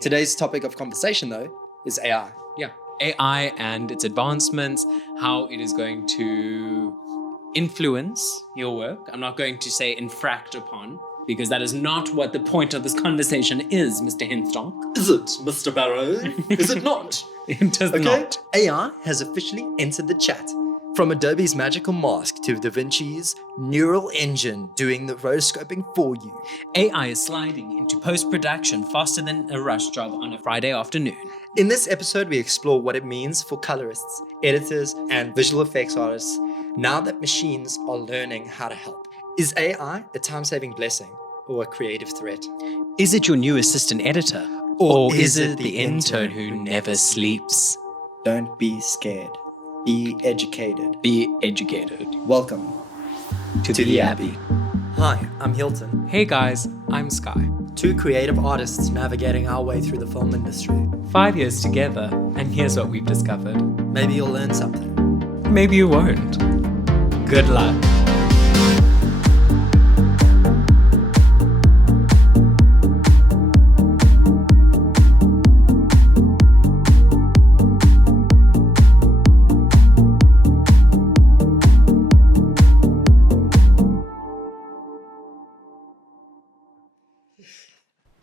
Today's topic of conversation, though, is AI. Yeah, AI and its advancements, how it is going to influence your work. I'm not going to say infract upon, because that is not what the point of this conversation is, Mr. Hinstock. Is it, Mr. Barrow? Is it not? It does not. AI has officially entered the chat. From Adobe's magical mask to Da Vinci's neural engine doing the rotoscoping for you. AI is sliding into post-production faster than a rush job on a Friday afternoon. In this episode, we explore what it means for colorists, editors, and visual effects artists now that machines are learning how to help. Is AI a time-saving blessing or a creative threat? Is it your new assistant editor? Or is it the intern who never sleeps? Don't be scared. Be educated. Be educated. Welcome To the Abbey. Hi, I'm Hilton. Hey guys, I'm Skye. Two creative artists navigating our way through the film industry. 5 years together, and here's what we've discovered. Maybe you'll learn something. Maybe you won't. Good luck.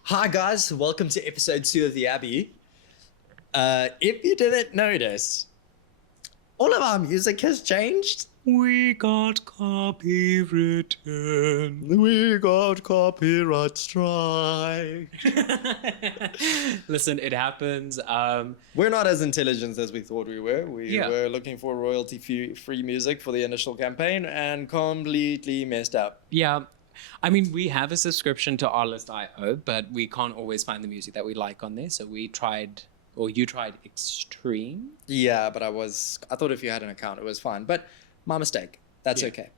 Hi guys, welcome to episode 2 of the Abbey. If you didn't notice, all of our music has changed. We got copy written. We got copyright strike. Listen, it happens. We're not as intelligent as we thought we were. We Yeah. were looking for royalty-free music for the initial campaign and completely messed up. Yeah. I mean, we have a subscription to Artlist.io, but we can't always find the music that we like on there. So we tried, or you tried Extreme. Yeah, but I thought if you had an account, it was fine. But my mistake. That's Yeah. okay.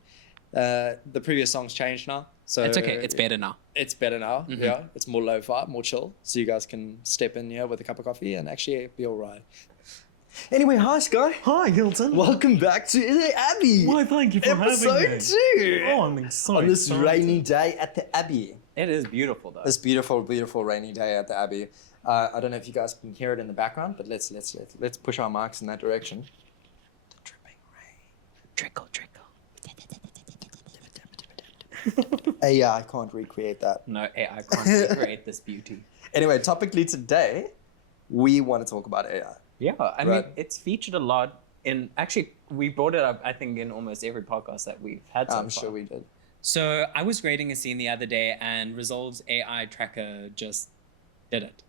The previous song's changed now. So It's okay. It's better now. It's better now. Mhm. Yeah. It's more lo-fi, more chill. So you guys can step in here with a cup of coffee and actually be all right. Anyway, hi, Skye. Hi, Hilton. Welcome back to the Abbey. Why, thank you for having me. Episode 2. Oh, I'm so On this excited. rainy day at the Abbey. It is beautiful, though. This beautiful, beautiful rainy day at the Abbey. I don't know if you guys can hear it in the background, but let's push our mics in that direction. The dripping rain. Trickle, trickle. AI can't recreate that. No, AI can't recreate this beauty. Anyway, topically today, we want to talk about AI. Yeah, I Right. mean, it's featured a lot in... Actually, we brought it up, I think, in almost every podcast that we've had so I'm far. sure we did. So I was grading a scene the other day, and Resolve's AI tracker just did it.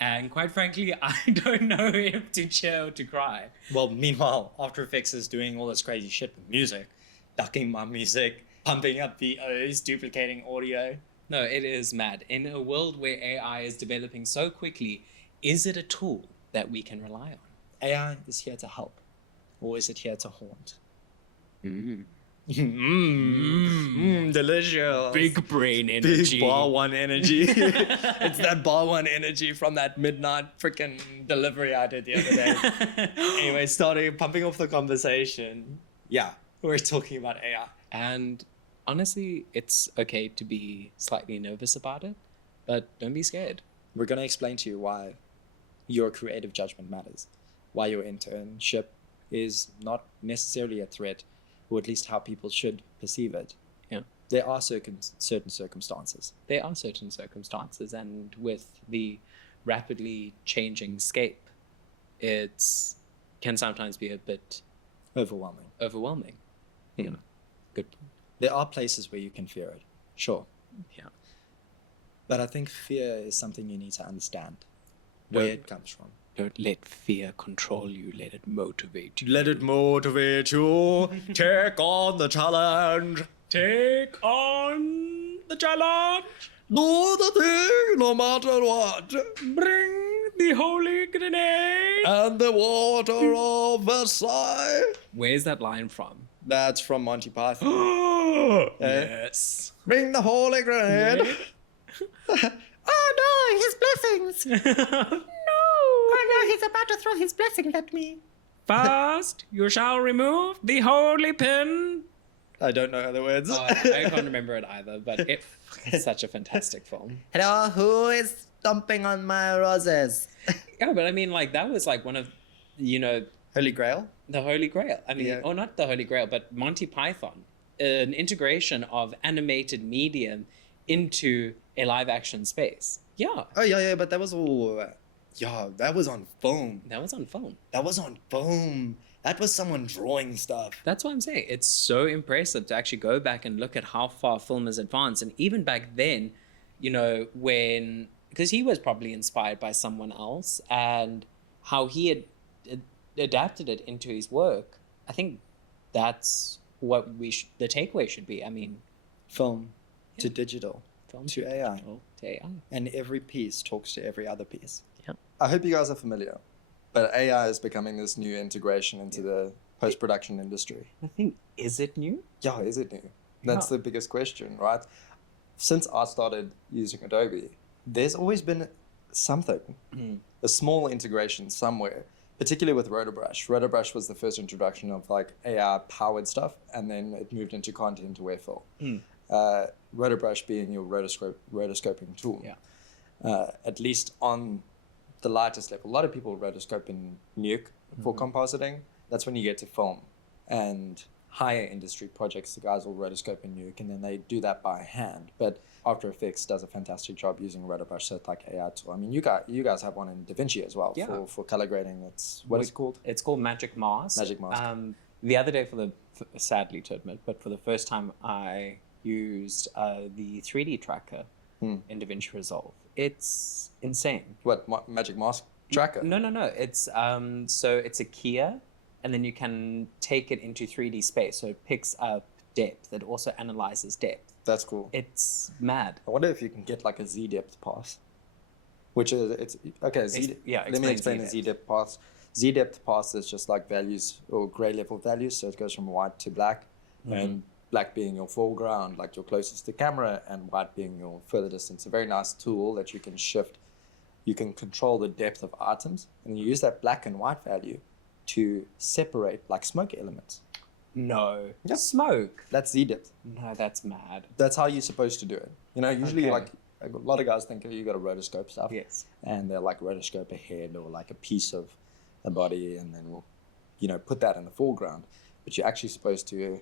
And quite frankly, I don't know if to cheer or to cry. Well, meanwhile, After Effects is doing all this crazy shit with music, ducking my music, pumping up VOs, duplicating audio. No, it is mad. In a world where AI is developing so quickly, is it a tool that we can rely on? AI is here to help, or is it here to haunt? Delicious. Big brain energy. Big bar one energy. It's that bar one energy from that midnight freaking delivery I did the other day. Anyway, starting pumping off the conversation. Yeah, we're talking about AI. And honestly, it's okay to be slightly nervous about it, but don't be scared. We're going to explain to you why your creative judgment matters, why your internship is not necessarily a threat, or at least how people should perceive it. Yeah. There are certain circumstances. There are certain circumstances, and with the rapidly changing scape, it can sometimes be a bit Overwhelming. Yeah. Good. There are places where you can fear it, sure. Yeah. But I think fear is something you need to understand where Don't- it comes from. Don't let fear control you. Let it motivate you. Let it motivate you. Take on the challenge. Take on the challenge. Do the thing no matter what. Bring the holy grenade. And the water of Versailles. Where's that line from? That's from Monty Python. Yes. Bring the holy grenade. Oh no, his blessings! Oh no, he's about to throw his blessings at me. First, you shall remove the holy pin. I don't know other words. I can't remember it either, but it's such a fantastic film. Hello, who is stomping on my roses. Yeah, but I mean, like, that was like one of, Holy Grail? the Holy Grail. I mean, Yeah. or not the Holy Grail, but Monty Python, an integration of animated medium into a live action space. Yeah, Oh, yeah, but that was all... that was on film. that was on film. That was on film. That was someone drawing stuff. That's what I'm saying. It's so impressive to actually go back and look at how far film has advanced. And even back then, because he was probably inspired by someone else and how he had adapted it into his work. I think that's what the takeaway should be. I mean, Film to digital film to AI. to AI. And every piece talks to every other piece. Yeah. I hope you guys are familiar, but AI is becoming this new integration into the post-production industry. I think, is it new? Yeah, is it new? That's Yeah. the biggest question, right? Since I started using Adobe, there's always been something, a small integration somewhere, particularly with RotoBrush. RotoBrush was the first introduction of like AI-powered stuff, and then it moved into content aware fill. RotoBrush being your rotoscoping tool. Yeah. At least on the lightest level. A lot of people rotoscope in Nuke for compositing. That's when you get to film. And higher industry projects, the guys will rotoscope in Nuke, and then they do that by hand. But After Effects does a fantastic job using RotoBrush, so it's like AI tool. I mean, you guys have one in DaVinci as well for color grading. It's what is it called? It's called Magic Mask. Magic Mask. The other day, sadly to admit, but for the first time, I used the 3D tracker in DaVinci Resolve. It's insane. What Magic Mask tracker? No. It's so it's a keyer, and then you can take it into 3D space. So it picks up depth. It also analyzes depth. That's cool. It's mad. I wonder if you can get like a Z depth pass, which is let me explain the Z depth pass. Z depth pass is just like values or gray level values, so it goes from white to black, and black being your foreground, like your closest to camera, and white being your further distance. A very nice tool that you can shift. You can control the depth of items, and you use that black and white value to separate like smoke elements. No. Yeah. Smoke. That's Z depth. No, that's mad. That's how you're supposed to do it. Usually Okay. like a lot of guys think you got to rotoscope stuff. Yes. And they'll like rotoscope a head or like a piece of a body, and then we'll, put that in the foreground. But you're actually supposed to, or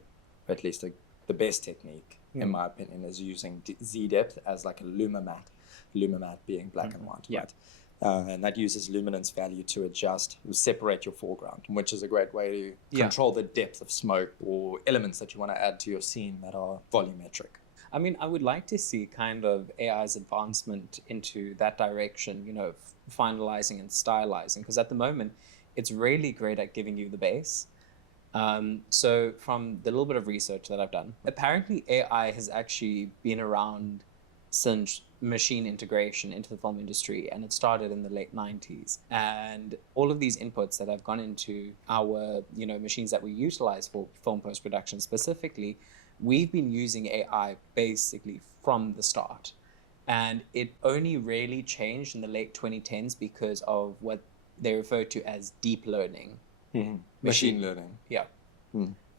at least the best technique, in my opinion, is using Z depth as like a luma matte. Luma matte being black and white. Yeah. Right? And that uses luminance value to separate your foreground, which is a great way to control the depth of smoke or elements that you want to add to your scene that are volumetric. I mean, I would like to see kind of AI's advancement into that direction, finalizing and stylizing, because at the moment, it's really great at giving you the base. So from the little bit of research that I've done, apparently AI has actually been around since machine integration into the film industry, and it started in the late 90s. And all of these inputs that have gone into our machines that we utilize for film post-production specifically, we've been using AI basically from the start, and it only really changed in the late 2010s because of what they refer to as deep learning. Machine learning. Yeah.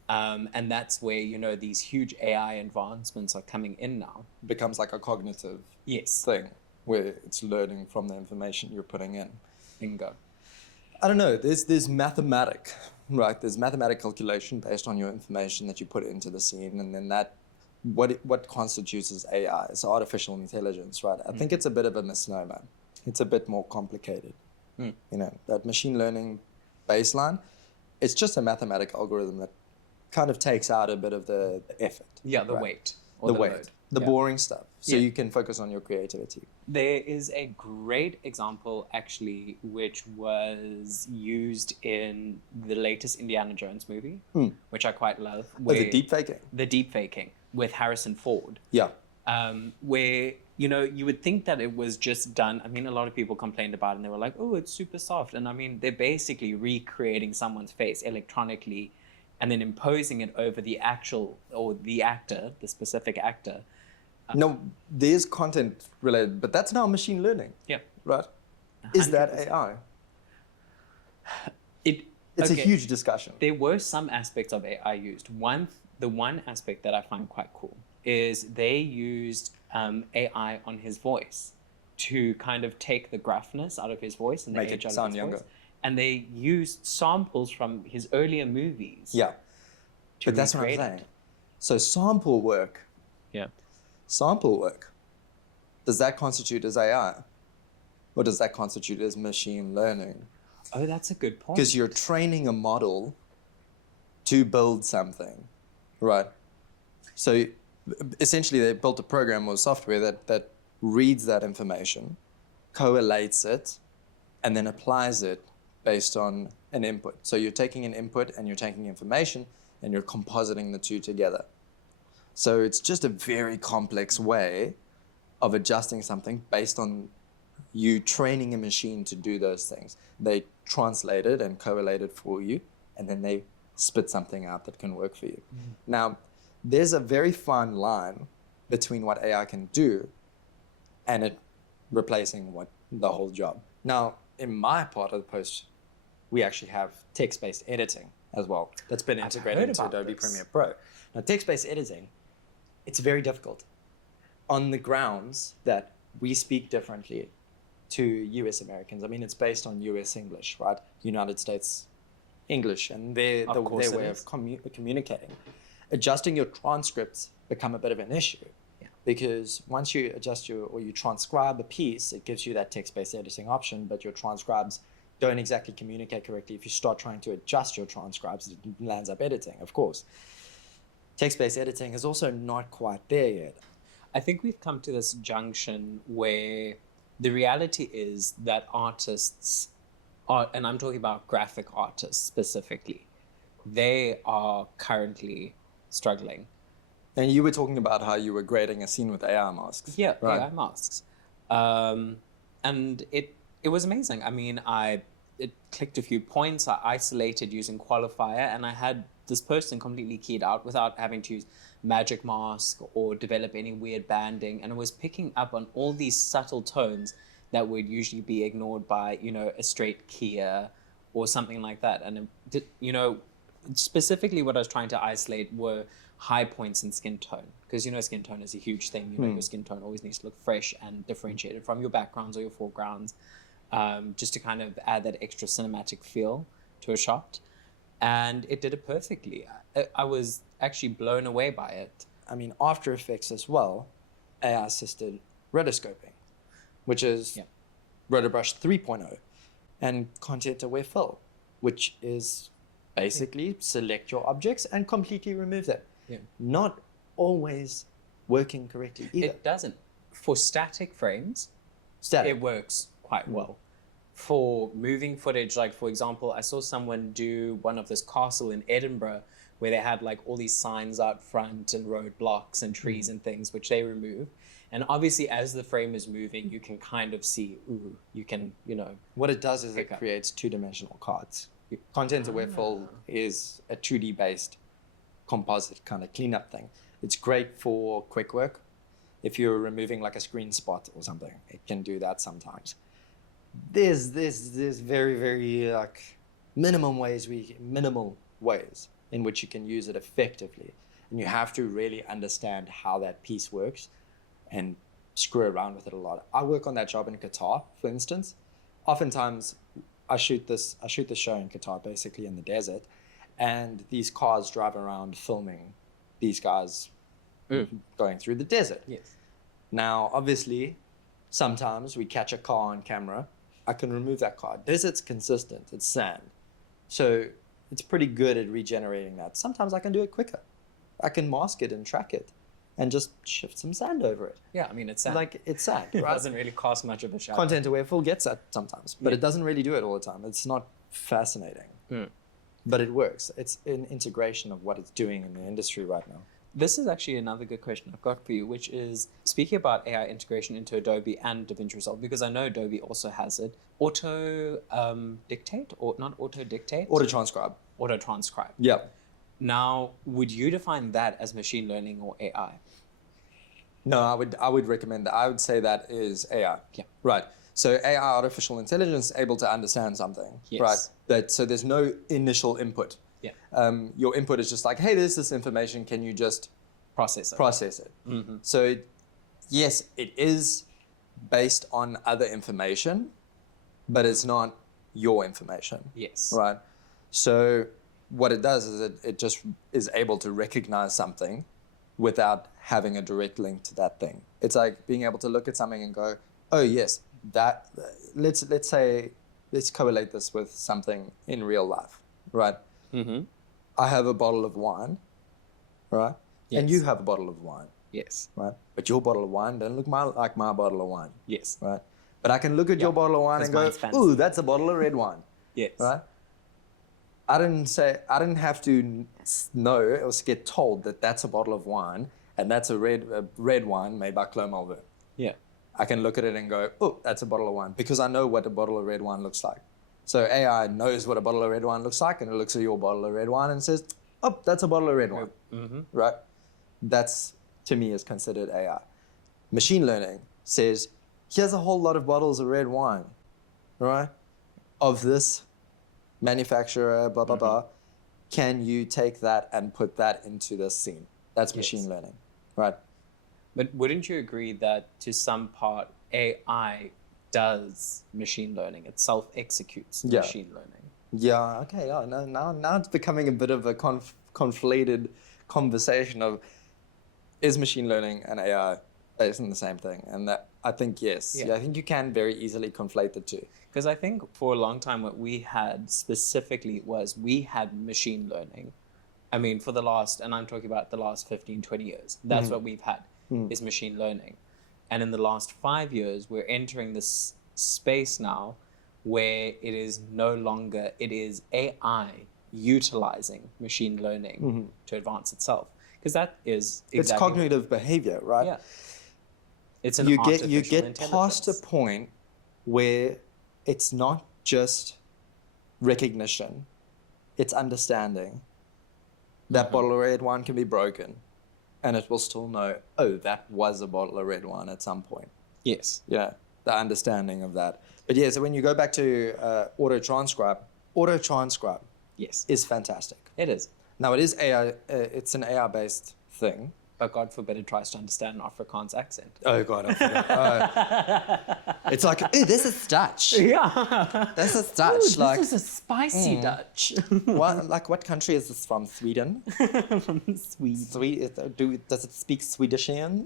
And that's where these huge AI advancements are coming in now. Becomes like a cognitive Yes. thing where it's learning from the information you're putting in. Bingo. I don't know. There's mathematic, right? There's mathematic calculation based on your information that you put into the scene, and then what constitutes as AI is artificial intelligence, right? I think it's a bit of a misnomer. It's a bit more complicated. That machine learning baseline, it's just a mathematical algorithm that kind of takes out a bit of the effort. Yeah, the right? weight. Or The weight, load. the Yeah. boring stuff, so Yeah. you can focus on your creativity. There is a great example, actually, which was used in the latest Indiana Jones movie, which I quite love. With the deep faking. The deep faking with Harrison Ford. Yeah. Where, you would think that it was just done. I mean, a lot of people complained about it, and they were like, oh, it's super soft. And I mean, they're basically recreating someone's face electronically and then imposing it over the actual, or the actor, the specific actor. No, there's content related, but that's now machine learning, Yeah. right? Is that 100%. AI? It's a huge discussion. There were some aspects of AI used. The one aspect that I find quite cool is they used AI on his voice. to kind of take the gruffness out of his voice and the Make age it out of sound his younger. voice. And they used samples from his earlier movies. Yeah. to But that's what I'm recreate saying. it. So sample work, Yeah. does that constitute as AI? Or does that constitute as machine learning? Oh, that's a good point. Because you're training a model to build something, right? So essentially they built a program or software that reads that information, collates it, and then applies it based on an input. So you're taking an input and you're taking information and you're compositing the two together. So it's just a very complex way of adjusting something based on you training a machine to do those things. They translate it and collate it for you, and then they spit something out that can work for you. Now, there's a very fine line between what AI can do and it replacing the whole job. Now, in my part of the post, we actually have text-based editing as well. That's been integrated heard into about Adobe this. Premiere Pro. Now, text-based editing, it's very difficult on the grounds that we speak differently to US Americans. I mean, it's based on US English, right? United States English, and their course way it of is. communicating. Adjusting your transcripts become a bit of an issue. Yeah. Because once you adjust you transcribe a piece, it gives you that text-based editing option, but your transcribes don't exactly communicate correctly. If you start trying to adjust your transcribes, it lands up editing, of course. Text-based editing is also not quite there yet. I think we've come to this junction where the reality is that artists are, and I'm talking about graphic artists specifically, they are currently struggling. And you were talking about how you were grading a scene with AI masks. Yeah, right? AI masks. And it was amazing. I mean, it clicked a few points, I isolated using qualifier, and I had this person completely keyed out without having to use magic mask or develop any weird banding, and it was picking up on all these subtle tones that would usually be ignored by, a straight keyer or something like that. And specifically what I was trying to isolate were high points in skin tone, because skin tone is a huge thing. Your skin tone always needs to look fresh and differentiated from your backgrounds or your foregrounds, just to kind of add that extra cinematic feel to a shot. And it did it perfectly. I was actually blown away by it. I mean, After Effects as well, AI-assisted rotoscoping, which is Rotobrush 3.0, and Content-Aware Fill, which is basically select your objects and completely remove them. Yeah. Not always working correctly either. It doesn't. For static frames, Static. it works quite well. For moving footage, like for example, I saw someone do one of this castle in Edinburgh where they had like all these signs out front and roadblocks and trees and things, which they remove. And obviously as the frame is moving, you can kind of see, you can, What it does is pick it up. creates two-dimensional cards. Content-Aware Fill is a 2D-based composite kind of cleanup thing. It's great for quick work. If you're removing like a screen spot or something, it can do that sometimes. There's very, very minimal ways in which you can use it effectively. And you have to really understand how that piece works and screw around with it a lot. I work on that job in Qatar, for instance. Oftentimes I shoot the show in Qatar, basically in the desert, and these cars drive around filming these guys going through the desert. Yes. Now, obviously, sometimes we catch a car on camera. I can remove that car. Desert's consistent, it's sand. So it's pretty good at regenerating that. Sometimes I can do it quicker. I can mask it and track it and just shift some sand over it. Yeah, I mean, it's sand. Like, it's sand, It right? doesn't really cast much of a shadow. Content-Aware Fill gets that sometimes, but it doesn't really do it all the time. It's not fascinating, but it works. It's an integration of what it's doing in the industry right now. This is actually another good question I've got for you, which is speaking about AI integration into Adobe and DaVinci Resolve, because I know Adobe also has it. Auto dictate, or not auto dictate? Auto transcribe. Auto transcribe. Yeah. Now, would you define that as machine learning or AI? No, I would recommend that. I would say that is AI. Yeah. Right. So AI, artificial intelligence, able to understand something. Yes. Right. So there's no initial input. Yeah. Your input is just like, hey, there's this information. Can you just Process it. process it? So yes, it is based on other information, but it's not your information. Yes. Right. So what it does is it just is able to recognize something without having a direct link to that thing. It's like being able to look at something and go, oh yes, that let's correlate this with something in real life, right? Mm-hmm. I have a bottle of wine, right? And Yes. you have a bottle of wine, Yes. right? But your bottle of wine doesn't look like my bottle of wine, Yes. right? But I can look at your bottle of wine and go, mine's fancy. ooh, that's a bottle of red wine, Yes. right? I didn't have to know or get told that that's a bottle of wine and that's a red wine made by Clos Malvern. Yeah. I can look at it and go, oh, that's a bottle of wine, because I know what a bottle of red wine looks like. So AI knows what a bottle of red wine looks like, and it looks at your bottle of red wine and says, oh, that's a bottle of red wine, Mm-hmm. right? That's, to me, is considered AI. Machine learning says, here's a whole lot of bottles of red wine, right? Of this manufacturer, blah, blah, blah. Can you take that and put that into this scene? That's machine learning, right? But wouldn't you agree that to some part AI does machine learning? It self-executes Yeah. machine learning. Yeah, okay. Yeah, now it's becoming a bit of a conflated conversation of, is machine learning and AI based on the same thing? And that, I think, yes. Yeah. Yeah, I think you can very easily conflate the two. Because I think for a long time what we had specifically was we had machine learning. I mean, for the last, and I'm talking about the last 15, 20 years, that's what we've had is machine learning. And in the last 5 years, we're entering this space now where it is no longer, it is AI utilizing machine learning to advance itself. Because that is exactly It's cognitive behavior, right? Yeah. It's an you artificial get past a intelligence. point where it's not just recognition, it's understanding. That bottle of red wine can be broken and it will still know, oh, that was a bottle of red wine at some point. Yes. Yeah, the understanding of that. But yeah, so when you go back to auto-transcribe Yes. is fantastic. It is. Now it is AI, it's an AI-based thing. But God forbid it tries to understand an Afrikaans accent. Oh God, I forgot. It's like, ooh, this is Dutch. Yeah. This is Dutch. Like, This is a spicy Dutch. what country is this from? Sweden? From Sweden. Does it speak Swedishian?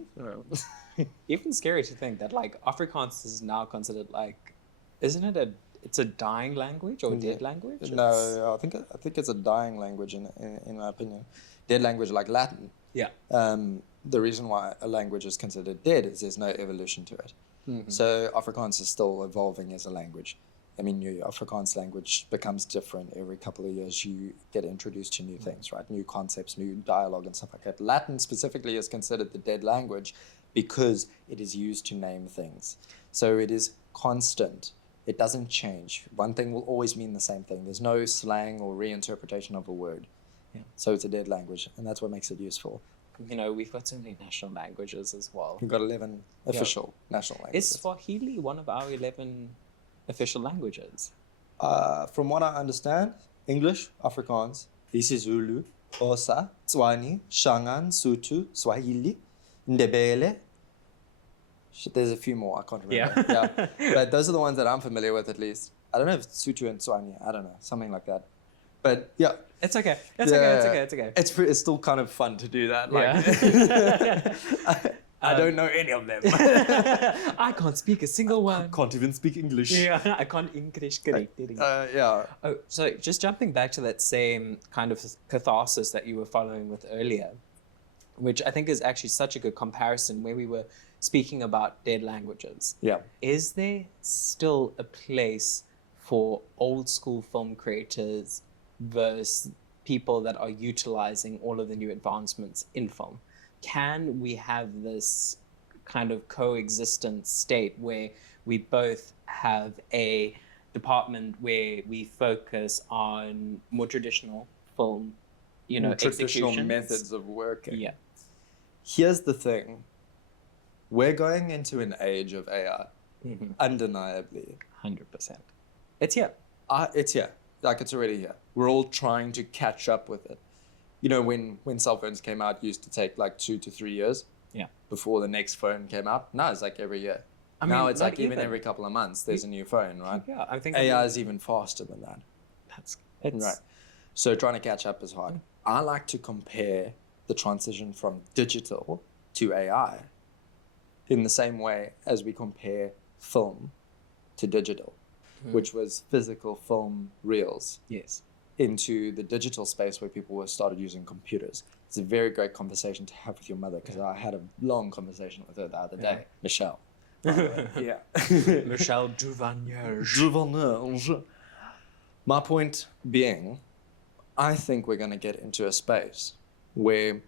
Even scary to think that like Afrikaans is now considered like, isn't it it's a dying language or a dead language? No, I think it's a dying language in my opinion. Dead language like Latin. Yeah. The reason why a language is considered dead is there's no evolution to it. So Afrikaans is still evolving as a language. I mean, new Afrikaans language becomes different every couple of years. You get introduced to new things, right? New concepts, new dialogue and stuff like that. Latin specifically is considered the dead language because it is used to name things. So it is constant. It doesn't change. One thing will always mean the same thing. There's no slang or reinterpretation of a word. Yeah. So it's a dead language, and that's what makes it useful. You know, we've got so many national languages as well. We've got 11 official national languages. Is Swahili one of our 11 official languages? From what I understand, English, Afrikaans, isiZulu, Xhosa, Tswana, Shangaan, Sotho, Swahili, Ndebele. Shit, there's a few more, I can't remember. Yeah. But those are the ones that I'm familiar with, at least. I don't know if it's Sotho and Tswana, I don't know, something like that. But yeah. It's okay. It's okay. It's still kind of fun to do that. Like, Yeah. I don't know any of them. I can't speak a single word. Can't even speak English. Yeah, I can't English correctly. Yeah. Oh, so just jumping back to that same kind of catharsis that you were following with earlier, which I think is actually such a good comparison where we were speaking about dead languages. Yeah. Is there still a place for old school film creators versus people that are utilizing all of the new advancements in film? Can we have this kind of coexistent state where we both have a department where we focus on more traditional film, Traditional executions? methods of working. Yeah. Here's the thing. We're going into an age of AI, undeniably. 100%. It's here. It's here. Like, it's already here. We're all trying to catch up with it. You know, when cell phones came out, it used to take like 2 to 3 years Yeah. before the next phone came out. Now it's like every year. I now mean, it's not like even every couple of months there's a new phone, right? Yeah, I think AI is even faster than that. it's Right. So trying to catch up is hard. I like to compare the transition from digital to AI in the same way as we compare film to digital, which was physical film reels, yes. into the digital space where people were started using computers. It's a very great conversation to have with your mother, because I had a long conversation with her the other day, Michelle. by the way. Yeah. Michelle Duvanier. My point being, I think we're going to get into a space where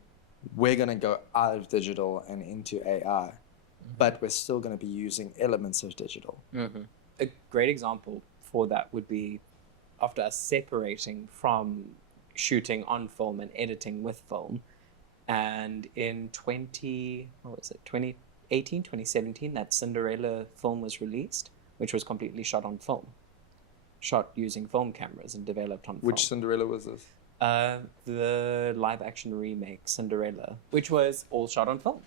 we're going to go out of digital and into AI, but we're still going to be using elements of digital. A great example for that would be after us separating from shooting on film and editing with film, and in 2018, 2017, that Cinderella film was released, which was completely shot on film, shot using film cameras and developed on film. Which Cinderella was this? The live action remake Cinderella, which was all shot on film.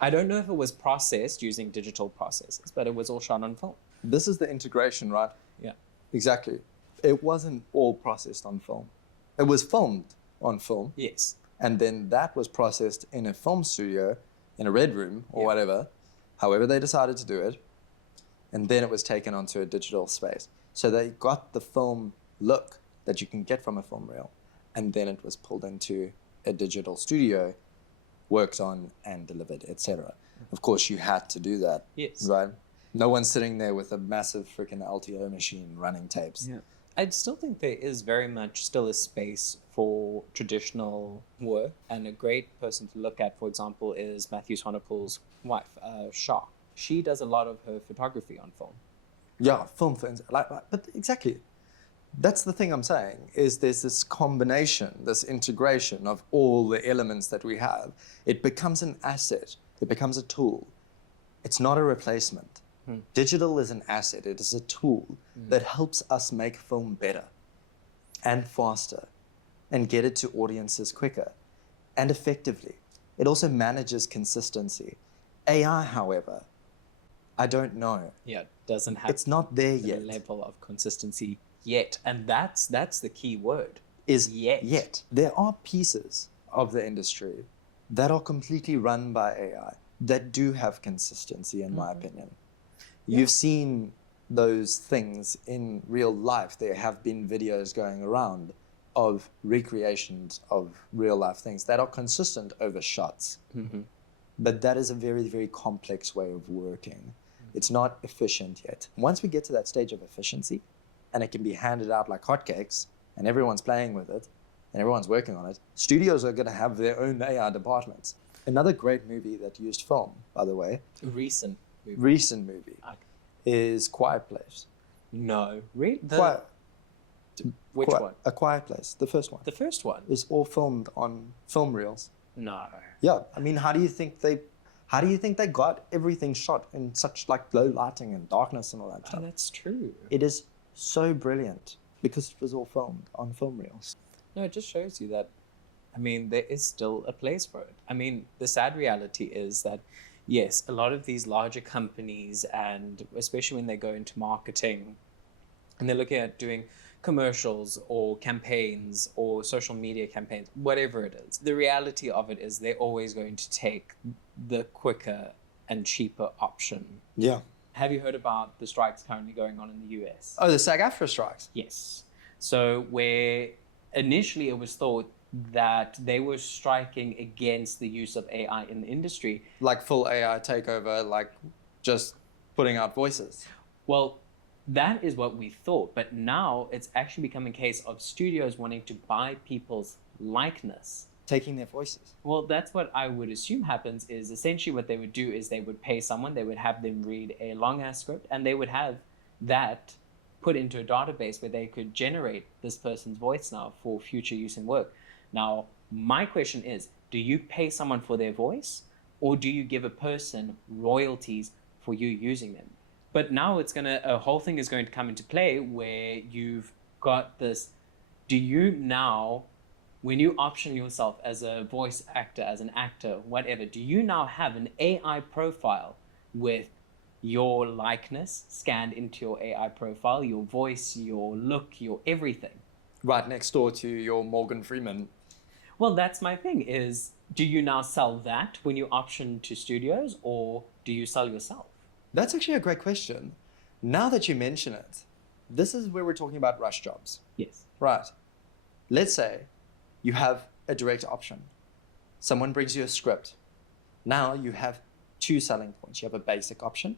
I don't know if it was processed using digital processes, but it was all shot on film. This is the integration, right? Yeah. Exactly. It wasn't all processed on film. It was filmed on film. Yes. And then that was processed in a film studio, in a red room or whatever, however they decided to do it. And then it was taken onto a digital space. So they got the film look that you can get from a film reel. And then it was pulled into a digital studio, worked on and delivered, etc. Of course, you had to do that. Yes. Right? No one's sitting there with a massive freaking LTO machine running tapes. Yeah. I still think there is very much still a space for traditional work, and a great person to look at, for example, is Matthew Swanepoel's wife, Shah. She does a lot of her photography on film. Yeah, film things. But exactly. That's the thing I'm saying, is there's this combination, this integration of all the elements that we have. It becomes an asset. It becomes a tool. It's not a replacement. Digital is an asset. It is a tool that helps us make film better and faster and get it to audiences quicker and effectively. It also manages consistency. AI, however, I don't know. Yeah, doesn't have It's not there the yet. level of consistency yet, and that's the key word. Is Yet. There are pieces of the industry that are completely run by AI that do have consistency, in my opinion. You've seen those things in real life. There have been videos going around of recreations of real life things that are consistent over shots. But that is a very, very complex way of working. It's not efficient yet. Once we get to that stage of efficiency, and it can be handed out like hotcakes, and everyone's playing with it, and everyone's working on it, studios are going to have their own AI departments. Another great movie that used film, by the way, Recent movie. Okay. is Quiet Place. No. Which one? A Quiet Place, the first one. The first one? Is all filmed on film reels. No. Yeah, I mean, how do you think they got everything shot in such like low lighting and darkness and all that Oh, stuff? that's true. It is so brilliant because it was all filmed on film reels. No, it just shows you that, I mean, there is still a place for it. I mean, the sad reality is that, yes, a lot of these larger companies, and especially when they go into marketing and they're looking at doing commercials or campaigns or social media campaigns, whatever it is, the reality of it is they're always going to take the quicker and cheaper option. Yeah. Have you heard about the strikes currently going on in the US? Oh, the SAG-AFTRA strikes. Yes. So where initially it was thought that they were striking against the use of AI in the industry. Like full AI takeover, like just putting out voices. Well, that is what we thought, but now it's actually become a case of studios wanting to buy people's likeness. Taking their voices. Well, that's what I would assume happens, is essentially what they would do is they would pay someone, they would have them read a long-ass script, and they would have that put into a database where they could generate this person's voice now for future use in work. Now, my question is, do you pay someone for their voice, or do you give a person royalties for you using them? But now a whole thing is going to come into play where you've got this, do you now, when you option yourself as a voice actor, as an actor, whatever, do you now have an AI profile with your likeness scanned into your AI profile, your voice, your look, your everything. Right next door to your Morgan Freeman. Well, that's my thing is, do you now sell that when you option to studios, or do you sell yourself? That's actually a great question. Now that you mention it, this is where we're talking about rush jobs. Yes. Right. Let's say you have a direct option. Someone brings you a script. Now you have two selling points. You have a basic option.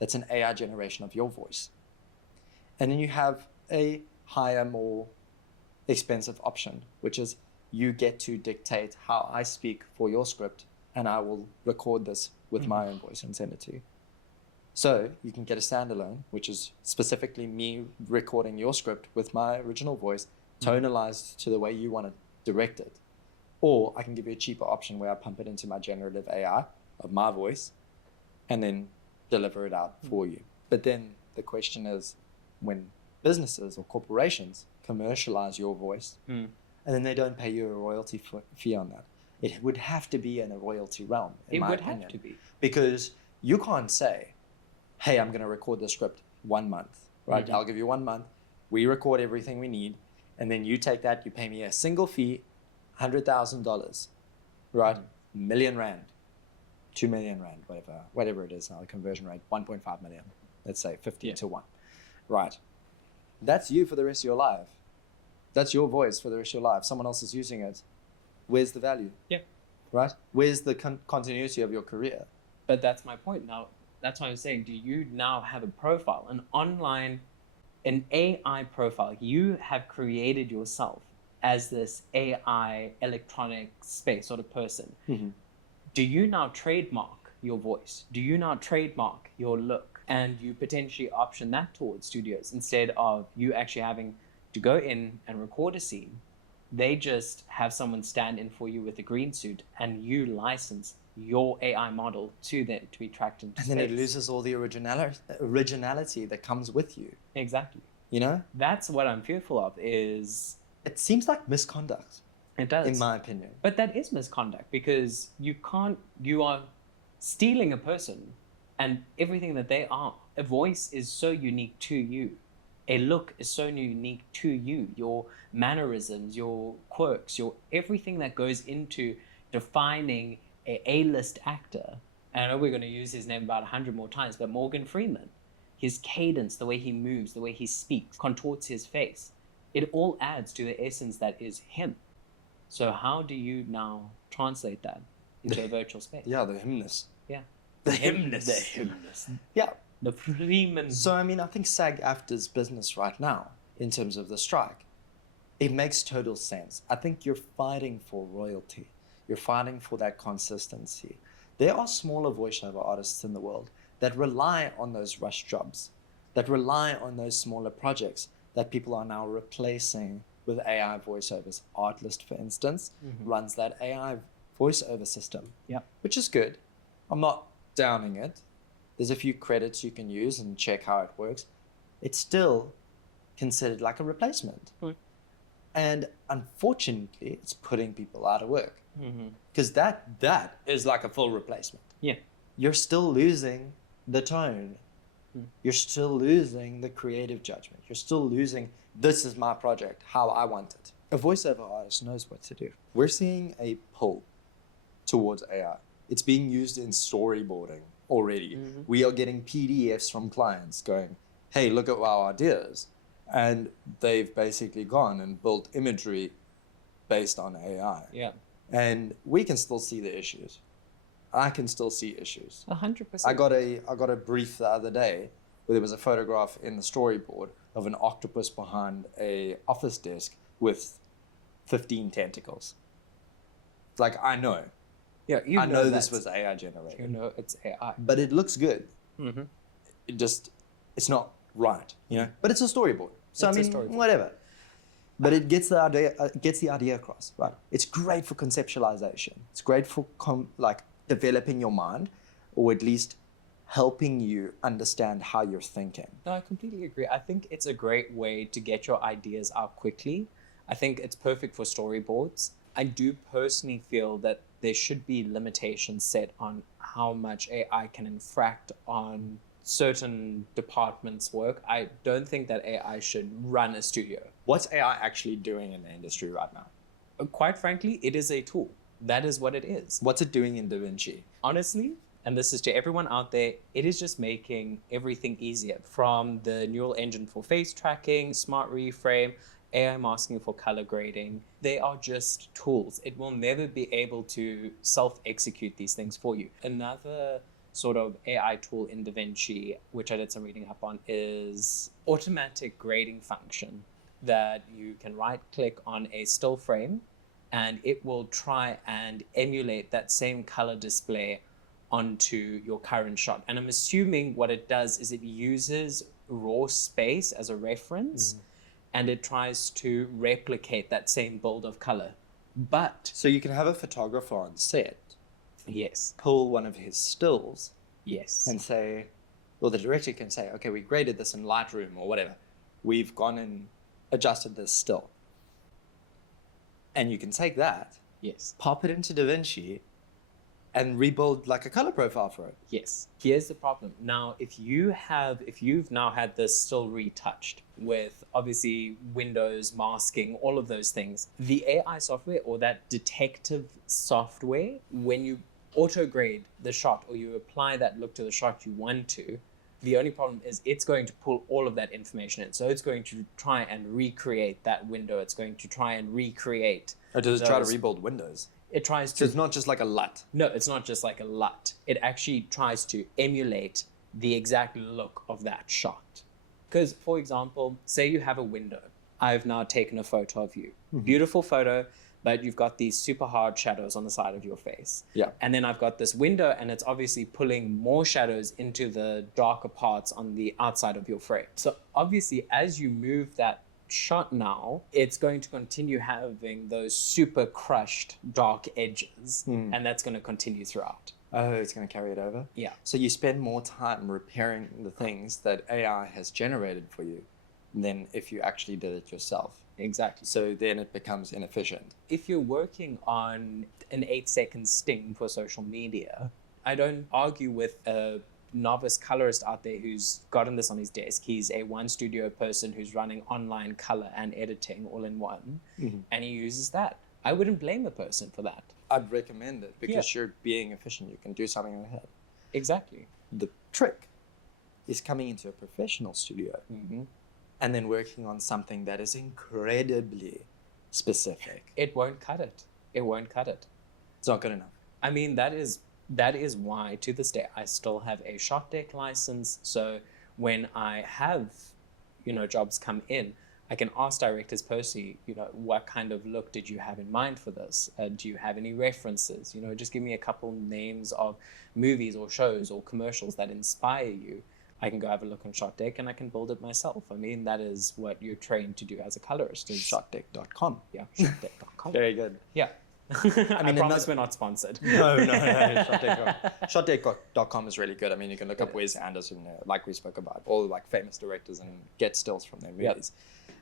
That's an AI generation of your voice. And then you have a higher, more expensive option, which is you get to dictate how I speak for your script, and I will record this with my own voice and send it to you. So you can get a standalone, which is specifically me recording your script with my original voice, tonalized to the way you want to direct it. Or I can give you a cheaper option where I pump it into my generative AI of my voice and then deliver it out for you. But then the question is, when businesses or corporations commercialize your voice, and then they don't pay you a royalty fee on that, it would have to be in a royalty realm, in my opinion. Have to be. Because you can't say, hey, I'm going to record the script 1 month, right? I'll give you 1 month. We record everything we need. And then you take that, you pay me a single fee, $100,000, right? Million rand, 2 million rand, whatever it is now, the conversion rate, 1.5 million, let's say 50 to 1, right? That's you for the rest of your life. That's your voice for the rest of your life. Someone else is using it. Where's the value? Yeah. Right? Where's the continuity of your career? But that's my point. Now, that's why I'm saying, do you now have a profile, an AI profile? You have created yourself as this AI electronic space sort of person. Do you now trademark your voice? Do you now trademark your look? And you potentially option that towards studios instead of you actually having to go in and record a scene. They just have someone stand in for you with a green suit, and you license your AI model to them to be tracked into space. And then it loses all the originality that comes with you. Exactly. You know? That's what I'm fearful of is... It seems like misconduct. It does. In my opinion. But that is misconduct, because you are stealing a person and everything that they are. A voice is so unique to you. A look is so unique to you. Your mannerisms, your quirks, your everything that goes into defining a A-list actor. And I know we're going to use his name about 100 more times, but Morgan Freeman, his cadence, the way he moves, the way he speaks, contorts his face, it all adds to the essence that is him. So how do you now translate that into a virtual space? Yeah, the himness. Yeah. The himness. The himness. Yeah. The Freeman. So, I mean, I think SAG-AFTRA's business right now, in terms of the strike, it makes total sense. I think you're fighting for royalty. You're fighting for that consistency. There are smaller voiceover artists in the world that rely on those rush jobs, that rely on those smaller projects that people are now replacing with AI voiceovers. Artlist, for instance, runs that AI voiceover system, which is good. I'm not downing it. There's a few credits you can use and check how it works. It's still considered like a replacement. And unfortunately, it's putting people out of work. Because that is like a full replacement. Yeah. You're still losing the tone. You're still losing the creative judgment. You're still losing, this is my project, how I want it. A voiceover artist knows what to do. We're seeing a pull towards AI. It's being used in storyboarding already. We are getting PDFs from clients going, hey, look at our ideas. And they've basically gone and built imagery based on AI. Yeah. And we can still see the issues. I can still see issues. 100%. I got a brief the other day where there was a photograph in the storyboard of an octopus behind a office desk with 15 tentacles. It's like, I know. Yeah, I know this was AI generated. You know it's AI. But it looks good. It's not right, you know. But it's a storyboard. So It's I a mean, storyboard. whatever. But it gets the idea across, right? It's great for conceptualization. It's great for developing your mind, or at least helping you understand how you're thinking. No, I completely agree. I think it's a great way to get your ideas out quickly. I think it's perfect for storyboards. I do personally feel that there should be limitations set on how much AI can infract on certain departments work, I don't think that AI should run a studio. What's AI actually doing in the industry right now? Quite frankly, it is a tool. That is what it is. What's it doing in DaVinci? Honestly, and this is to everyone out there, it is just making everything easier. From the neural engine for face tracking, smart reframe, AI masking for color grading. They are just tools. It will never be able to self-execute these things for you. Another sort of AI tool in DaVinci, which I did some reading up on, is automatic grading function that you can right-click on a still frame and it will try and emulate that same color display onto your current shot. And I'm assuming what it does is it uses raw space as a reference and it tries to replicate that same build of color. But So you can have a photographer on set yes, pull one of his stills yes, and say, well, the director can say, okay, we graded this in Lightroom or whatever. We've gone and adjusted this still. And you can take that, yes, pop it into DaVinci, and rebuild like a color profile for it. yes. Here's the problem. Now, if you've now had this still retouched with obviously Windows masking, all of those things, the AI software or that detective software, when you auto grade the shot or you apply that look to the shot you want to, the only problem is it's going to pull all of that information in. So it's going to try and recreate that window. It's going to try and recreate. Or does it try to those- rebuild Windows? It tries So to. it's not just like a LUT. No, it's not just like a LUT. It actually tries to emulate the exact look of that shot. Because, for example, say you have a window. I've now taken a photo of you. Beautiful photo, but you've got these super hard shadows on the side of your face. Yeah. And then I've got this window, and it's obviously pulling more shadows into the darker parts on the outside of your frame. So obviously, as you move that shot now, it's going to continue having those super crushed dark edges, and that's going to continue throughout. Oh, it's going to carry it over? Yeah. So you spend more time repairing the things that AI has generated for you than if you actually did it yourself. Exactly. So then it becomes inefficient. If you're working on an 8-second sting for social media, I don't argue with a novice colorist out there who's gotten this on his desk. He's a one studio person who's running online color and editing all in one, and he uses that. I wouldn't blame a person for that. I'd recommend it because you're being efficient. You can do something in the head. Exactly. The trick is coming into a professional studio and then working on something that is incredibly specific. It won't cut it. It won't cut it. It's not good enough. I mean, that is why to this day I still have a shot deck license. So when I have, jobs come in, I can ask directors personally, what kind of look did you have in mind for this? Do you have any references? Just give me a couple names of movies or shows or commercials that inspire you. I can go have a look on Shot Deck and I can build it myself. I mean, that is what you're trained to do as a colorist. Is Shotdeck.com. Yeah, shotdeck.com. Very good. Yeah. I promise we're not sponsored. No. Shotdeck.com is really good. I mean, you can look up Wes Anderson, like we spoke about, all like famous directors and get stills from their movies.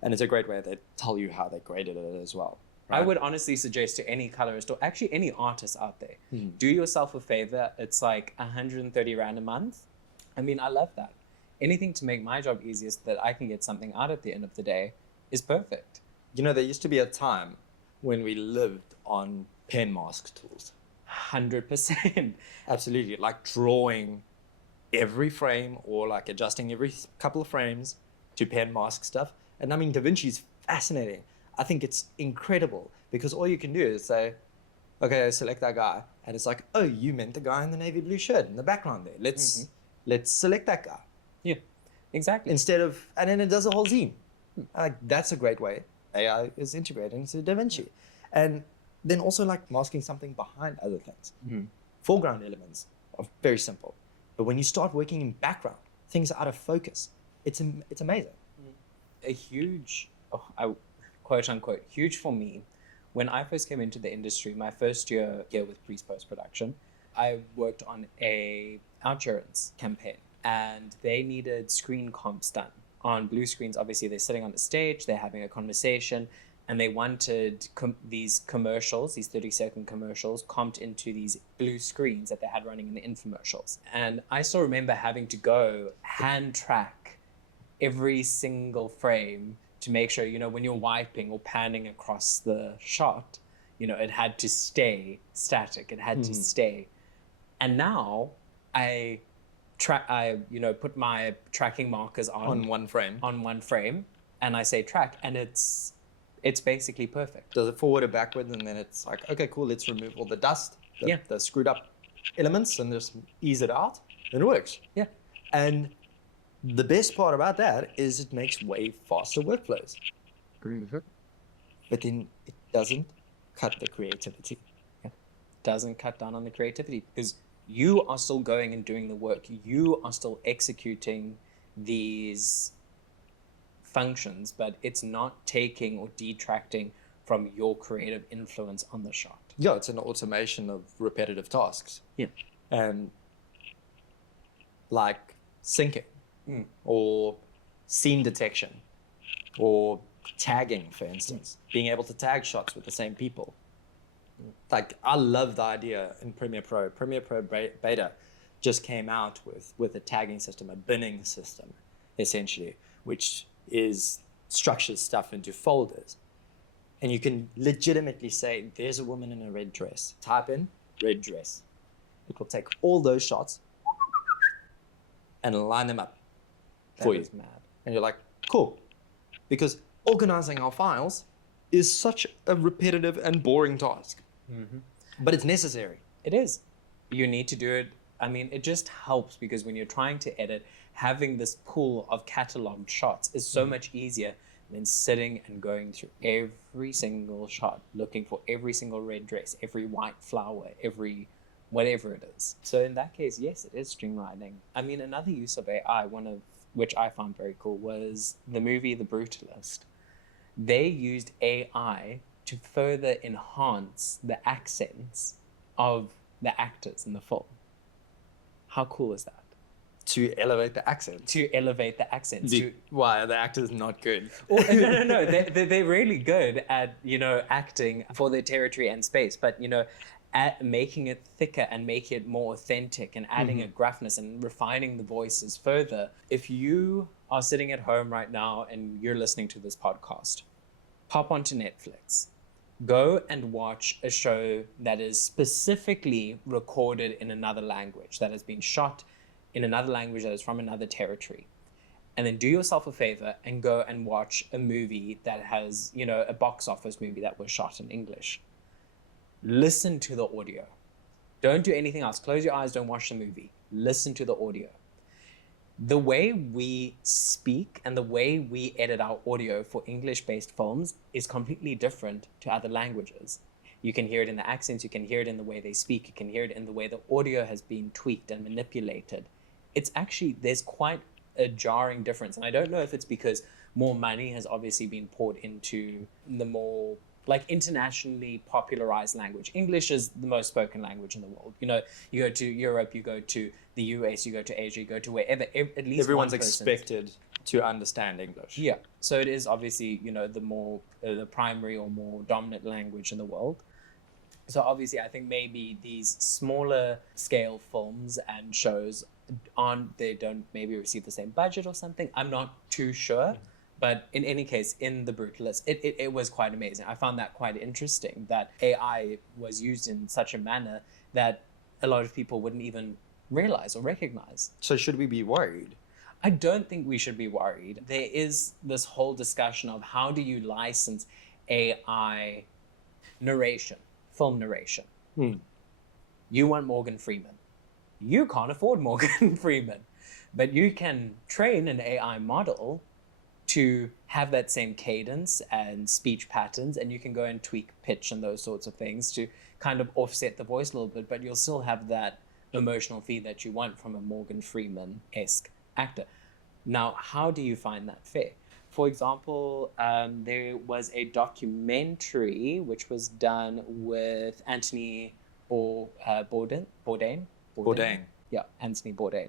And it's a great way they tell you how they graded it as well. I would honestly suggest to any colorist or actually any artist out there, do yourself a favor. It's like 130 Rand a month. I mean, I love that. Anything to make my job easier so that I can get something out at the end of the day is perfect. There used to be a time when we lived on pen mask tools. 100%. Absolutely. Like drawing every frame or like adjusting every couple of frames to pen mask stuff. And I mean, DaVinci is fascinating. I think it's incredible because all you can do is say, okay, select that guy. And it's like, oh, you meant the guy in the navy blue shirt in the background there. Let's select that guy. Yeah, exactly. Instead of, and then it does a whole scene. Like, that's a great way AI is integrated into DaVinci. And then also like masking something behind other things. Foreground elements are very simple. But when you start working in background, things are out of focus. It's amazing. A huge, quote unquote, huge for me. When I first came into the industry, my first year here with post production, I worked on a Outsurance campaign and they needed screen comps done. On blue screens, obviously they're sitting on the stage, they're having a conversation, and they wanted these commercials, these 30-second commercials, comped into these blue screens that they had running in the infomercials. And I still remember having to go hand track every single frame to make sure, when you're wiping or panning across the shot, it had to stay static. It had to stay. And now I put my tracking markers On one frame. and I say track, and it's basically perfect. Does it forward or backwards, and then it's like, okay, cool, let's remove all the dust, the screwed up elements, and just ease it out, and it works. Yeah. And the best part about that is it makes way faster workflows. Agree with it. But then it doesn't cut the creativity. Doesn't cut down on the creativity, because you are still going and doing the work. You are still executing these functions, but it's not taking or detracting from your creative influence on the shot. Yeah, it's an automation of repetitive tasks. Yeah. And like syncing or scene detection or tagging, for instance, being able to tag shots with the same people. Like, I love the idea in Premiere Pro. Premiere Pro Beta just came out with a tagging system, a binning system, essentially, which structures stuff into folders. And you can legitimately say, there's a woman in a red dress. Type in red dress. It will take all those shots and line them up for you. That is mad. And you're like, cool. Because organizing our files is such a repetitive and boring task. But it's necessary. It is. You need to do it. I mean, it just helps, because when you're trying to edit, having this pool of cataloged shots is so much easier than sitting and going through every single shot, looking for every single red dress, every white flower, every whatever it is. So in that case, yes, it is streamlining. I mean, another use of AI, one of which I found very cool, was the movie The Brutalist. They used AI to further enhance the accents of the actors in the film. How cool is that? To elevate the accent. To elevate the accents. Why are the actors not good? No. They're really good at, acting for their territory and space, but, at making it thicker and making it more authentic and adding a gruffness and refining the voices further. If you are sitting at home right now and you're listening to this podcast, pop onto Netflix. Go and watch a show that is specifically recorded in another language, that has been shot in another language, that is from another territory. And then do yourself a favor and go and watch a movie that has, a box office movie that was shot in English. Listen to the audio. Don't do anything else. Close your eyes, don't watch the movie. Listen to the audio. The way we speak and the way we edit our audio for English-based films is completely different to other languages. You can hear it in the accents, you can hear it in the way they speak, you can hear it in the way the audio has been tweaked and manipulated. It's actually, there's quite a jarring difference. And I don't know if it's because more money has obviously been poured into the more internationally popularized language. English is the most spoken language in the world. You go to Europe, you go to the US, you go to Asia, you go to wherever, at least everyone's expected to understand English. Yeah. So it is obviously, the more, the primary or more dominant language in the world. So obviously, I think maybe these smaller scale films and shows they don't maybe receive the same budget or something. I'm not too sure. But in any case, in The Brutalist, it was quite amazing. I found that quite interesting, that AI was used in such a manner that a lot of people wouldn't even realize or recognize. So should we be worried? I don't think we should be worried. There is this whole discussion of how do you license AI narration, film narration. You want Morgan Freeman. You can't afford Morgan Freeman, but you can train an AI model to have that same cadence and speech patterns, and you can go and tweak pitch and those sorts of things to kind of offset the voice a little bit, but you'll still have that emotional feed that you want from a Morgan Freeman-esque actor. Now, how do you find that fair? For example, there was a documentary which was done with Anthony Bourdain. Bourdain. Yeah, Anthony Bourdain.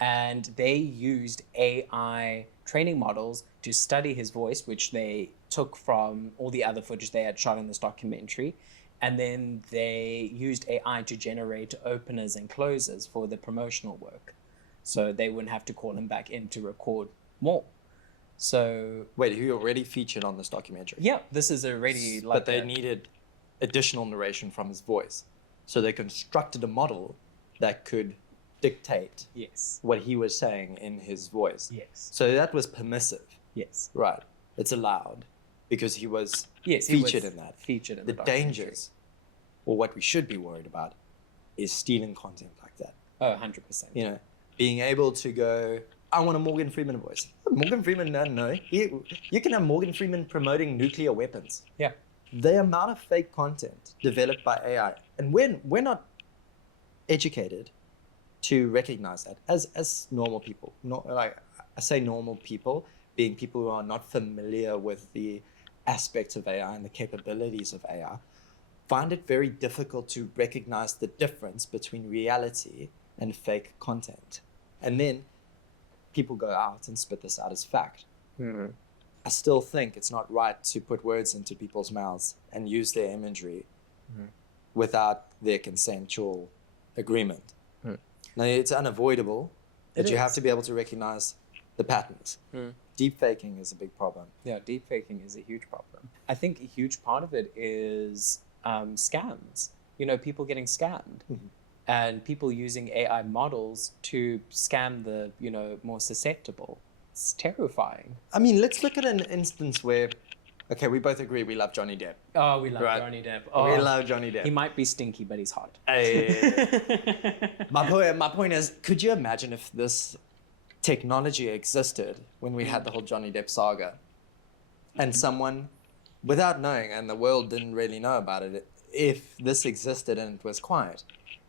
and they used AI training models to study his voice, which they took from all the other footage they had shot in this documentary. And then they used AI to generate openers and closers for the promotional work. So they wouldn't have to call him back in to record more. So Wait, he already featured on this documentary? yeah, this is already like But they needed additional narration from his voice. So they constructed a model that could dictate yes, what he was saying in his voice. yes, So that was permissive, yes, right? It's allowed because he was yes. he featured was in that. Featured in The documentary. dangers, or what we should be worried about, is stealing content like that. Oh, 100%. You know, being able to go, I want a Morgan Freeman voice. Morgan Freeman, no. You can have Morgan Freeman promoting nuclear weapons. Yeah. The amount of fake content developed by AI, and we're not educated to recognize that as normal people. Not like I say normal people, being people who are not familiar with the aspects of AI and the capabilities of AI, find it very difficult to recognize the difference between reality and fake content. And then people go out and spit this out as fact. Mm-hmm. I still think it's not right to put words into people's mouths and use their imagery without their consensual agreement. Now, it's unavoidable that you have to be able to recognize the patterns. Deep faking is a big problem. Yeah, deepfaking is a huge problem. I think a huge part of it is scams. You know, people getting scammed. And people using AI models to scam the, you know, more susceptible. It's terrifying. I mean, let's look at an instance where, okay, we both agree we love Johnny Depp. Oh, we love Right. Johnny Depp. We Oh, love Johnny Depp. he might be stinky, but he's hot. My point is, could you imagine if this technology existed when we had the whole Johnny Depp saga, and someone, without knowing, and the world didn't really know about it, if this existed and it was quiet,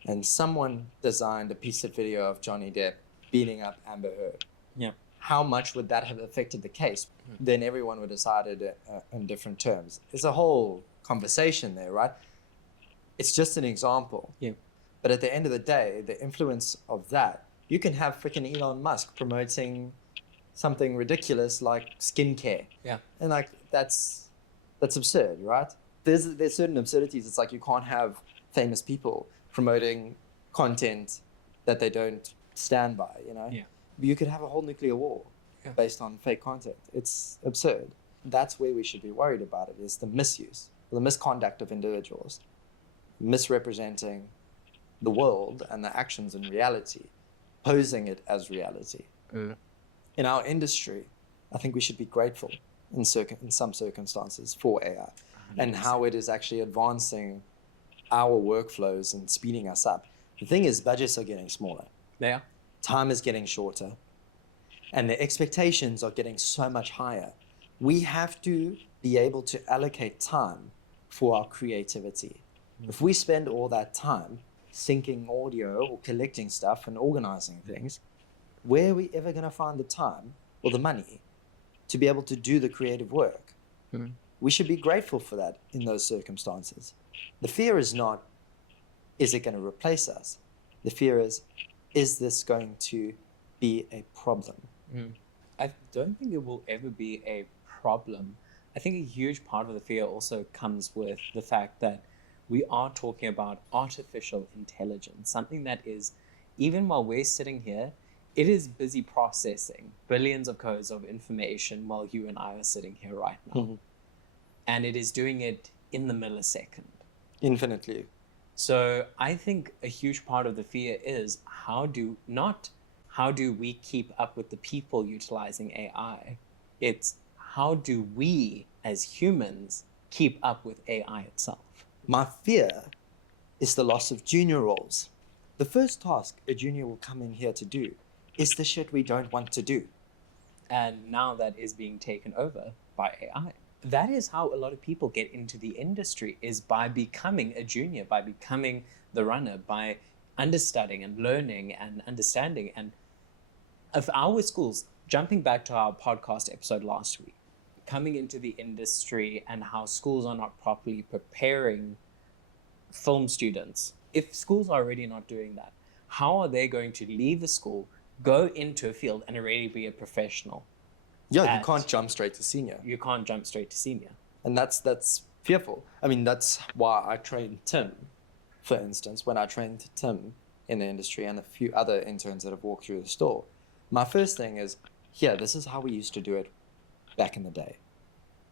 and someone designed a piece of video of Johnny Depp beating up Amber Heard, Yeah. how much would that have affected the case? Then everyone would decide it in different terms. There's a whole conversation there, right? It's just an example. Yeah. But at the end of the day, the influence of that, you can have freaking Elon Musk promoting something ridiculous like skincare. Yeah. And like that's absurd, right? There's certain absurdities. It's like you can't have famous people promoting content that they don't stand by, you know? Yeah. You could have a whole nuclear war based on fake content. It's absurd. That's where we should be worried about it, is the misuse, the misconduct of individuals, misrepresenting the world and the actions in reality, posing it as reality. In our industry, I think we should be grateful in some circumstances for AI and how it is actually advancing our workflows and speeding us up. The thing is, budgets are getting smaller. They are. Time is getting shorter, and the expectations are getting so much higher. We have to be able to allocate time for our creativity. If we spend all that time syncing audio or collecting stuff and organizing things, where are we ever going to find the time or the money to be able to do the creative work? We should be grateful for that in those circumstances. The fear is not, is it going to replace us? The fear is this going to be a problem? I don't think it will ever be a problem. I think a huge part of the fear also comes with the fact that we are talking about artificial intelligence, something that is, even while we're sitting here, it is busy processing billions of codes of information while you and I are sitting here right now. And it is doing it in the millisecond. Infinitely. So I think a huge part of the fear is how do we keep up with the people utilizing AI? It's how do we as humans keep up with AI itself? My fear is the loss of junior roles. The first task a junior will come in here to do is the shit we don't want to do. And now that is being taken over by AI. That is how a lot of people get into the industry, is by becoming a junior, by becoming the runner, by understudying and learning and understanding. And of our schools, jumping back to our podcast episode last week, coming into the industry and how schools are not properly preparing film students. If schools are already not doing that, how are they going to leave a school, go into a field and already be a professional. Yeah, you at- can't jump straight to senior. You can't jump straight to senior. And that's fearful. I mean, that's why I trained Tim, for instance, when I trained Tim in the industry and a few other interns that have walked through the store. My first thing is, here, this is how we used to do it back in the day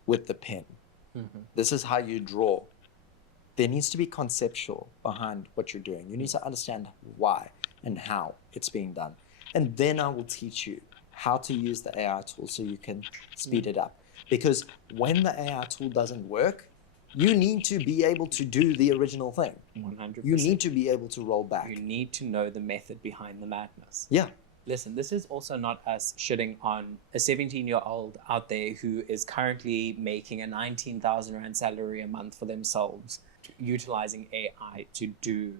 with the pen. This is how you draw. There needs to be conceptual behind what you're doing. You need to understand why and how it's being done. And then I will teach you how to use the AI tool so you can speed it up. Because when the AI tool doesn't work, you need to be able to do the original thing. 100%. You need to be able to roll back. You need to know the method behind the madness. Yeah. Listen, this is also not us shitting on a 17-year-old out there who is currently making a 19,000 Rand salary a month for themselves, utilizing AI to do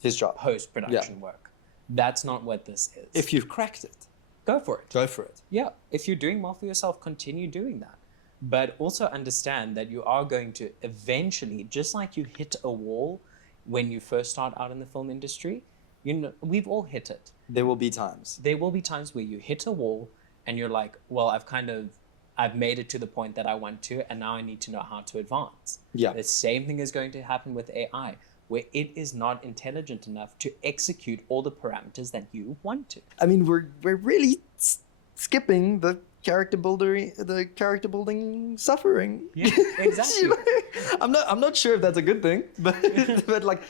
His job. post-production work. That's not what this is. If you've cracked it, Go for it. go for it. Yeah, if you're doing well for yourself, continue doing that. But also understand that you are going to eventually, just like you hit a wall when you first start out in the film industry, you know, we've all hit it. There will be times. There will be times where you hit a wall and you're like, well, I've made it to the point that I want to, and now I need to know how to advance. Yeah. The same thing is going to happen with AI, where it is not intelligent enough to execute all the parameters that you want to. I mean, we're really skipping the character building suffering. Yeah, exactly. You know? I'm not sure if that's a good thing, but but like,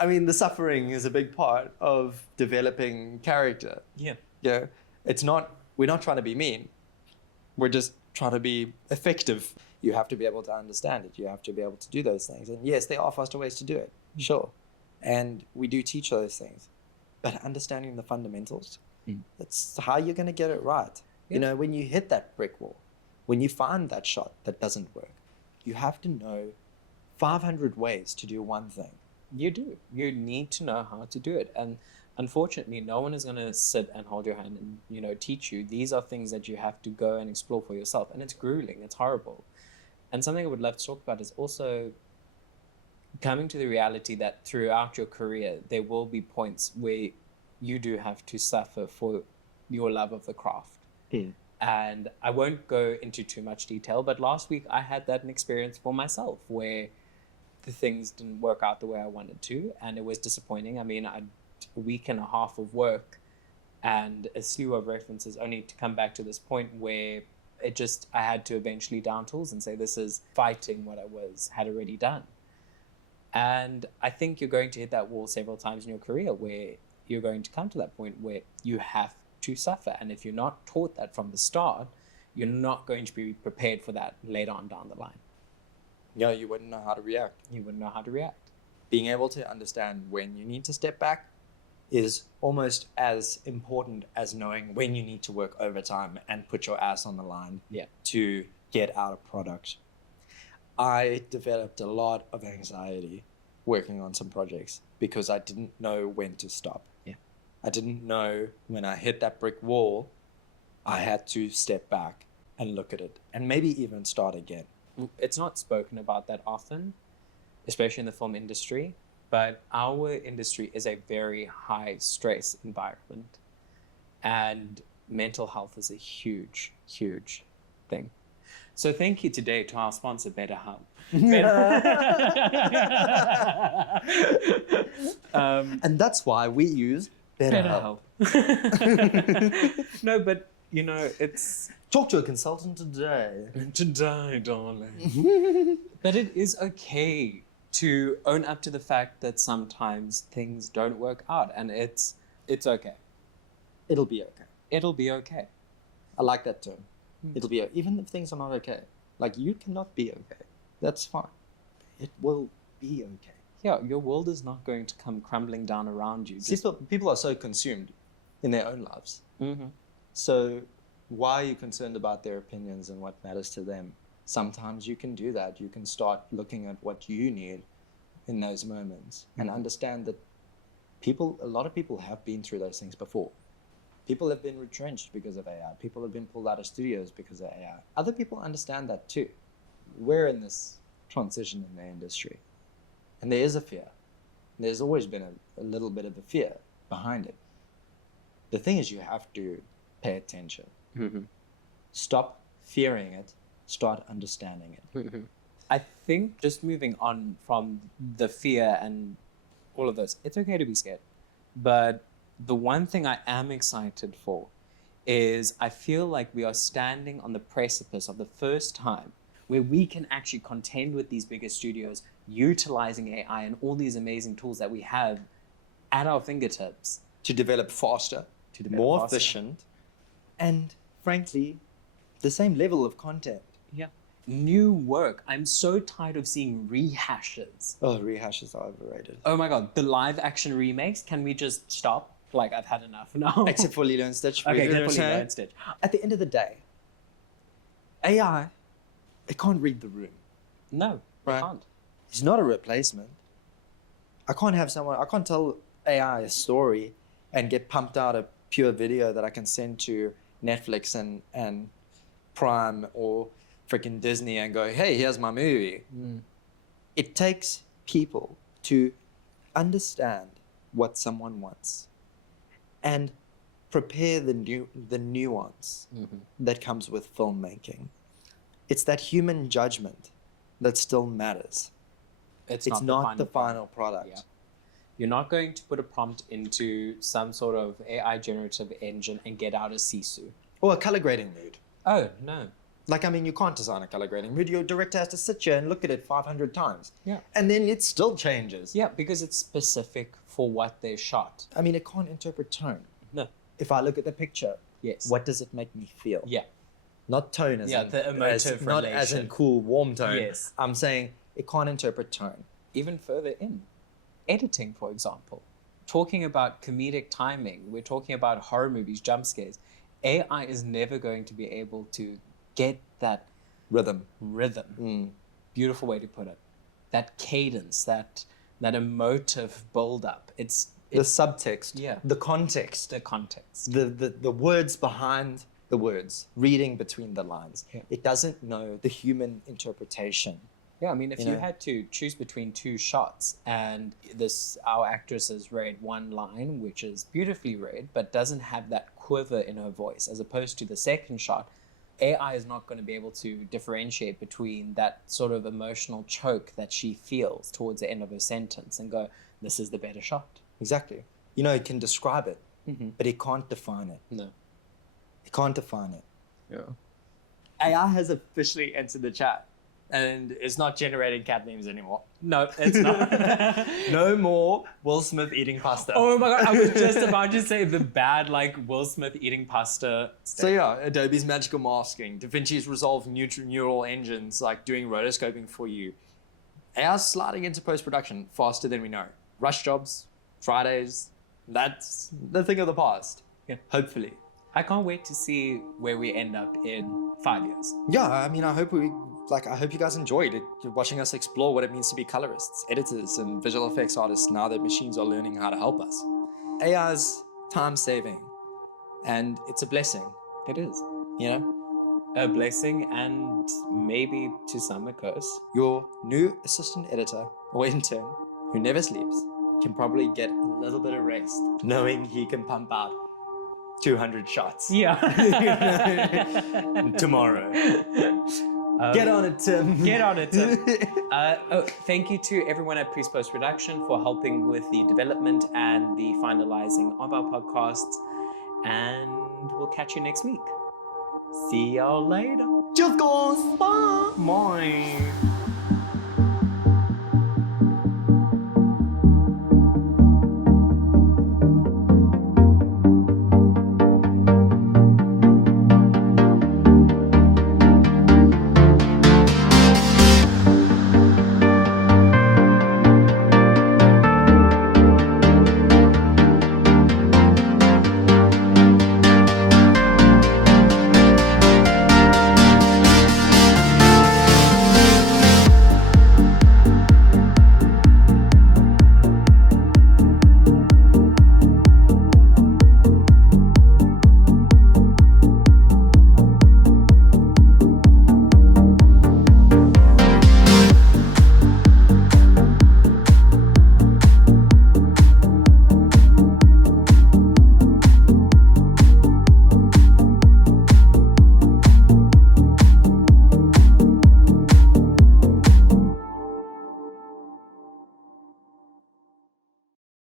I mean, the suffering is a big part of developing character. Yeah. Yeah, we're not trying to be mean. We're just trying to be effective. You have to be able to understand it. You have to be able to do those things. And yes, there are faster ways to do it, sure. And we do teach those things. But understanding the fundamentals, that's how you're going to get it right. Yeah. You know, when you hit that brick wall, when you find that shot that doesn't work, you have to know 500 ways to do one thing. You do. You need to know how to do it. And unfortunately, no one is going to sit and hold your hand and, you know, teach you. These are things that you have to go and explore for yourself. And it's grueling. It's horrible. And something I would love to talk about is also coming to the reality that throughout your career, there will be points where you do have to suffer for your love of the craft. And I won't go into too much detail, but last week I had that experience for myself where the things didn't work out the way I wanted to, and it was disappointing. I mean, I had a week and a half of work and a slew of references only to come back to this point where I had to eventually down tools and say, this is fighting what I had already done. And I think you're going to hit that wall several times in your career where you're going to come to that point where you have to suffer. And if you're not taught that from the start, you're not going to be prepared for that later on down the line. Yeah, you wouldn't know how to react. You wouldn't know how to react. Being able to understand when you need to step back is almost as important as knowing when you need to work overtime and put your ass on the line to get out a product. I developed a lot of anxiety working on some projects because I didn't know when to stop. Yeah. I didn't know when I hit that brick wall, I had to step back and look at it and maybe even start again. It's not spoken about that often, especially in the film industry, but our industry is a very high stress environment, and mental health is a huge, huge thing. So thank you today to our sponsor, BetterHelp. And that's why we use BetterHelp. No, but you know, it's Talk to a consultant today. today, darling. But it is okay to own up to the fact that sometimes things don't work out, and it's okay. It'll be okay. It'll be okay. I like that term. It'll be even if things are not okay. Like, you cannot be okay. That's fine. It will be okay. Yeah, your world is not going to come crumbling down around you. People are so consumed in their own lives. Mhm. So why are you concerned about their opinions and what matters to them? Sometimes you can do that. You can start looking at what you need in those moments and understand that a lot of people have been through those things before. People have been retrenched because of AI. People have been pulled out of studios because of AI. Other people understand that too. We're in this transition in the industry. And there is a fear. There's always been a little bit of a fear behind it. The thing is, you have to pay attention. Mm-hmm. Stop fearing it. Start understanding it. I think just moving on from the fear and all of those, it's okay to be scared. But the one thing I am excited for is I feel like we are standing on the precipice of the first time where we can actually contend with these bigger studios utilizing AI and all these amazing tools that we have at our fingertips. To develop faster, more efficient, and frankly, the same level of content. Yeah. New work. I'm so tired of seeing rehashes. Oh, rehashes are overrated. Oh my God, the live action remakes, can we just stop? Like, I've had enough now. Except for Lilo and Stitch. Okay, We're gonna except for Lilo say, and Stitch. At the end of the day, AI, it can't read the room. No, Right. I can't. It's not a replacement. I can't tell AI a story and get pumped out a pure video that I can send to Netflix and Prime or freaking Disney and go, hey, here's my movie. It takes people to understand what someone wants and prepare the nuance that comes with filmmaking. It's that human judgment that still matters. It's not the final product. Yeah. You're not going to put a prompt into some sort of AI generative engine and get out a sisu. Or a color grading mood. Oh, no. Like, I mean, you can't design a color grading mood. Your director has to sit here and look at it 500 times. Yeah. And then it still changes. Yeah, because it's specific for what they shot. I mean, it can't interpret tone. No. If I look at the picture, Yes. what does it make me feel? Yeah. Not tone as in, the emotive not as in relation. cool, warm tone. Yes. I'm saying it can't interpret tone. Even further in, editing, for example. Talking about comedic timing, we're talking about horror movies, jump scares. AI is never going to be able to get that Rhythm. Beautiful way to put it. That cadence, that emotive build-up. It's The subtext. Yeah. The context. the context. The words behind the words. Reading between the lines. Yeah. It doesn't know the human interpretation. Yeah, I mean, if You you know? had to choose between two shots and our actress has read one line, which is beautifully read, but doesn't have that quiver in her voice, as opposed to the second shot, AI is not going to be able to differentiate between that sort of emotional choke that she feels towards the end of her sentence and go, this is the better shot. Exactly. You know, it can describe it, but it can't define it. No. It can't define it. Yeah. AI has officially entered the chat and it's not generating cat memes anymore. No, it's not. No more Will Smith eating pasta. Oh my God, I was just about to say the bad, like, Will Smith eating pasta. So yeah, Adobe's magical masking, DaVinci's Resolve neural engines, like doing rotoscoping for you. AI's sliding into post-production faster than we know. Rush jobs, Fridays, that's the thing of the past. Yeah. Hopefully. I can't wait to see where we end up in 5 years. Yeah, I mean, I hope you guys enjoyed it, watching us explore what it means to be colorists, editors, and visual effects artists now that machines are learning how to help us. AI's time-saving, and it's a blessing, It is. you know? A blessing and maybe to some a curse. Your new assistant editor or intern who never sleeps can probably get a little bit of rest knowing he can pump out 200 shots Yeah. tomorrow. Get on it, Tim. Get on it, Tim. Thank you to everyone at Priest Post Production for helping with the development and the finalizing of our podcasts. And we'll catch you next week. See y'all later. Just goes. Bye. Bye.